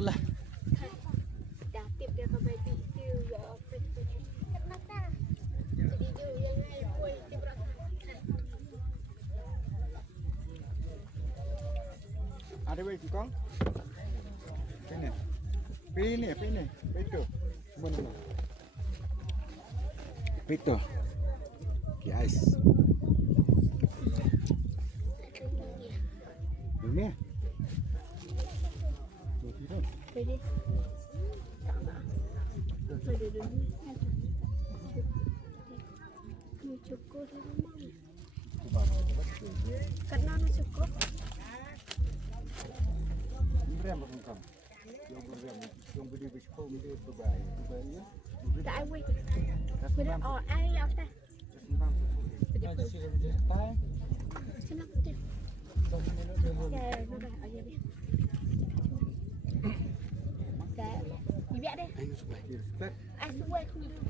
pula. Dah tip dia ke baby tu kat mata. Jadi dia yang ai pun tip rak. Ada wei kong? Ini. Betul. Mana? Betul. Guys. Ini. Jadi tak nak. Ada dulu. Cukup dah rumah. Karena nak cukup. Briew bukan kamu. Yang beri riewspah dia badei. Badei. Tak ai wei. Sudah ai after. Sembang sesuatu. Senang betul. Ya, sudah aja deh. Dah, biar deh. Ayo suai. Ai suai kynduh.